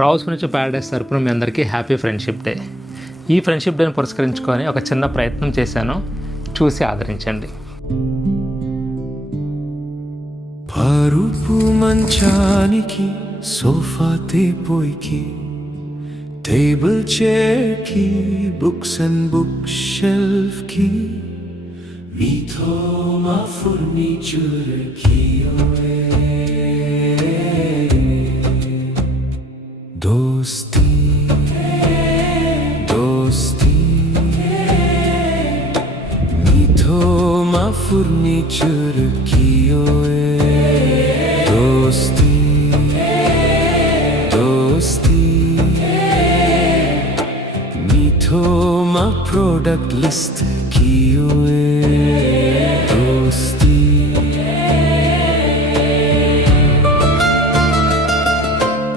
Rao's furniture Paradise తరపున మీ అందరికీ happy friendship day. ఈ ఫ్రెండ్షిప్ డేని పురస్కరించుకొని ఒక చిన్న ప్రయత్నం చేశాను, చూసి ఆదరించండి. పరుపు మంచానికి, sofa తేపోయికి, table చైర్కి, books and book షెల్ఫ్కి, మీతో మా ఫర్నిచర్కి दोस्ती दोस्ती मीठो मा फर्नीचर की दोस्ती दोस्ती मीठो मा प्रोडक्ट लिस्ट की दोस्ती